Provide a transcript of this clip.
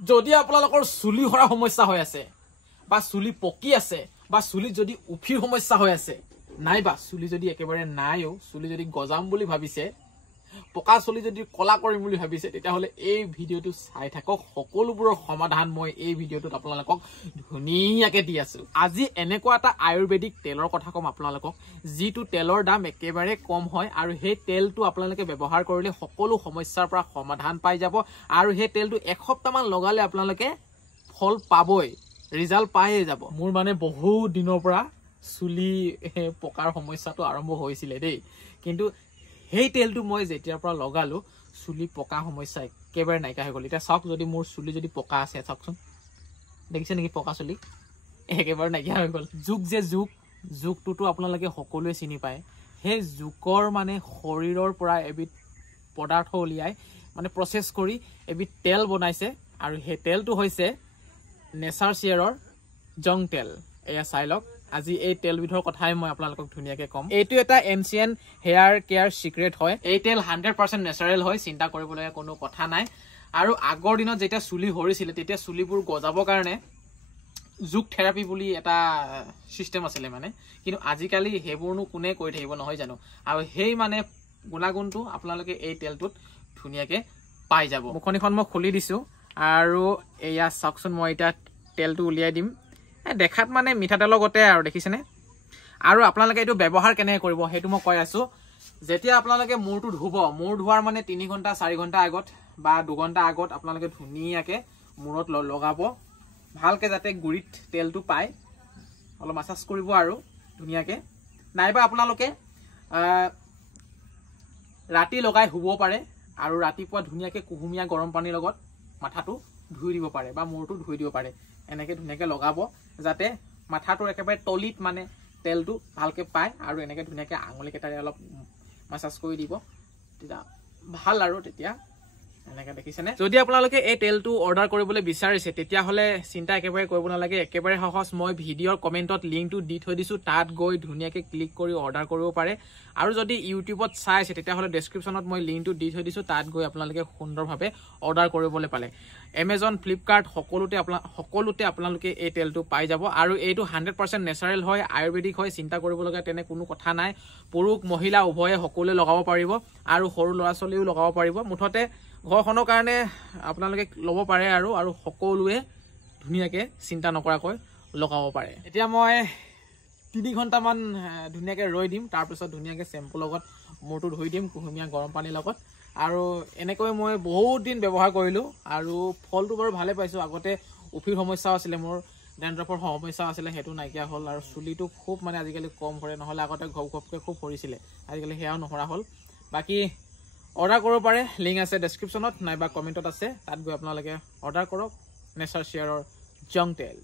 যদি আপোনালোকৰ চুলি সৰা সমস্যা হৈ আছে বা চুলি পকি আছে বা চুলিত যদি উফিৰ সমস্যা হৈ আছে নাইবা চুলি যদি একেবাৰে নাইও চুলি যদি গজাম বুলি ভাবিছে পকা চুলি যদি কলা কৰিম বুলি ভাবিছে তেতিয়াহলে এই ভিডিওটো চাই থাকক সকলোবোৰৰ সমাধান মই এই ভিডিওটোত আপোনালোকক ধুনীয়াকৈ দি আছো আজি এনেকুৱা এটা আয়ুৰ্বেদিক তেলৰ কথা কম আপোনালোকক যিটো তেলৰ দাম একেবাৰে কম হয় আৰু সেই তেলটো আপোনালোকে ব্যৱহাৰ কৰিলে সকলো সমস্যাৰ পৰা সমাধান পাই যাব আৰু সেই তেলটো এসপ্তাহ মান লগালে আপোনালোকে ফল পাবই ৰিজাল্ট পাইয়ে যাব মোৰ মানে বহু দিনৰ পৰা চুলি পকাৰ সমস্যাটো আৰম্ভ হৈছিল দেই কিন্তু সেই তেলটো মই যেতিয়াৰ পৰা লগালো চুলি পকা সমস্যা একেবাৰে নাইকা হৈ গ'ল এতিয়া চাওক যদি মোৰ চুলি যদি পকা আছে চাওকচোন দেখিছে নেকি পকা চুলি একেবাৰে নাইকা হৈ গ'ল যুগটোতো আপোনালোকে সকলোৱে চিনি পায় সেই যুগৰ মানে শৰীৰৰ পৰা এবিধ পদাৰ্থ উলিয়াই মানে প্ৰসেস কৰি এবিধ তেল বনাইছে আৰু সেই তেলটো হৈছে নেচাৰ শ্বেয়াৰৰ জং তেল এয়া চাই লওক আজি এই তেলবিধৰ কথাই মই আপোনালোকক ধুনীয়াকৈ কম এইটো এটা এনচিয়েন্ট হেয়াৰ কেয়াৰ সিক্ৰেট হয় এই তেল 100% নেচাৰেল হয় চিন্তা কৰিবলগীয়া কোনো কথা নাই আৰু আগৰ দিনত যেতিয়া চুলি হৰিছিল তেতিয়া চুলিবোৰ গজাবৰ কাৰণে জুক থেৰাপি বুলি এটা সিস্টেম আছিল মানে কিন্তু আজিকালি হেবোৰনো কোনে কৰি থাকিব নহয় জানো আৰু হেই মানে গুণাগুণটো আপোনালোকে এই তেলটোত ধুনীয়াকৈ পাই যাব মুখনিখন মই খুলি দিছো আৰু এয়া চাওকচোন মই এটা তেলটো উলিয়াই দিম দেখাত মানে মিঠাতেলৰ গতে আৰু দেখিছেনে আৰু আপোনালোকে এইটো ব্যৱহাৰ কেনে কৰিব হেতু মই কৈ আছো যেতিয়া আপোনালোকে মূৰটো ধুব মূৰ ধোৱাৰ মানে 3 ঘণ্টা 4 ঘণ্টা আগত বা 2 ঘণ্টা আগত আপোনালোকে ধুনীয়াকৈ মূৰত লগাব ভালকৈ যাতে গুৰিত তেলটো পায় অলপ মাসাজ কৰিব আৰু ধুনীয়াকৈ নাইবা আপোনালোকে ৰাতি লগাই শুব পাৰে আৰু ৰাতিপুৱা ধুনীয়াকৈ কুহুমীয়া গৰম পানীৰ লগত মাথাটো ধুই দিব পাৰে বা মূৰটো ধুই দিব পাৰে এনেকৈ ধুনীয়াকৈ লগাব যাতে মাথাটোৰ একেবাৰে তলিত মানে তেলটো ভালকৈ পায় আৰু এনেকৈ ধুনীয়াকৈ আঙুলি কেটাৰে অলপ মাসাজ কৰি দিব তেতিয়া ভাল আৰু তেতিয়া এনেকৈ দেখিছেনে যদি আপোনালোকে এই তেলটো অৰ্ডাৰ কৰিবলৈ বিচাৰিছে তেতিয়াহ'লে চিন্তা একেবাৰে কৰিব নালাগে একেবাৰে সহজ মই ভিডিঅ'ৰ কমেণ্টত লিংকটো দি থৈ দিছোঁ তাত গৈ ধুনীয়াকৈ ক্লিক কৰি অৰ্ডাৰ কৰিব পাৰে আৰু যদি ইউটিউবত চাইছে তেতিয়াহ'লে ডেছক্ৰিপশ্যনত মই লিংকটো দি থৈ দিছোঁ তাত গৈ আপোনালোকে সুন্দৰভাৱে অৰ্ডাৰ কৰিবলৈ পালে এমেজন ফ্লিপকাৰ্ট সকলোতে আপোনালোকে এই তেলটো পাই যাব আৰু এইটো 100% নেচাৰেল হয় আয়ুৰ্বেদিক হয় চিন্তা কৰিবলগীয়া তেনে কোনো কথা নাই পুৰুষ মহিলা উভয়ে সকলোৱে লগাব পাৰিব আৰু সৰু ল'ৰা ছোৱালীও লগাব পাৰিব মুঠতে ঘৰখনৰ কাৰণে আপোনালোকে ল'ব পাৰে আৰু সকলোৱে ধুনীয়াকৈ চিন্তা নকৰাকৈ লগাব পাৰে এতিয়া মই 3 ঘণ্টামান ধুনীয়াকৈ ৰৈ দিম তাৰপিছত ধুনীয়াকৈ চেম্পু লগত মূৰটো ধুই দিম কুহুমীয়া গৰম পানীৰ লগত আৰু এনেকৈ মই বহুত দিন ব্যৱহাৰ কৰিলোঁ আৰু ফলটো বাৰু ভালে পাইছোঁ আগতে উফিৰ সমস্যা আছিলে মোৰ ডেণ্ড্ৰফৰ সমস্যা আছিলে সেইটো নাইকিয়া হ'ল আৰু চুলিটো খুব মানে আজিকালি কম সৰে নহ'লে আগতে ঘপঘপকৈ খুব সৰিছিলে আজিকালি সেয়াও নসৰা হ'ল বাকী অৰ্ডাৰ কৰিব পাৰে লিংক আছে ডেছক্ৰিপশ্যনত নাইবা কমেণ্টত আছে তাত গৈ আপোনালোকে অৰ্ডাৰ কৰক নেচাৰ শ্বেয়াৰৰ জং তেল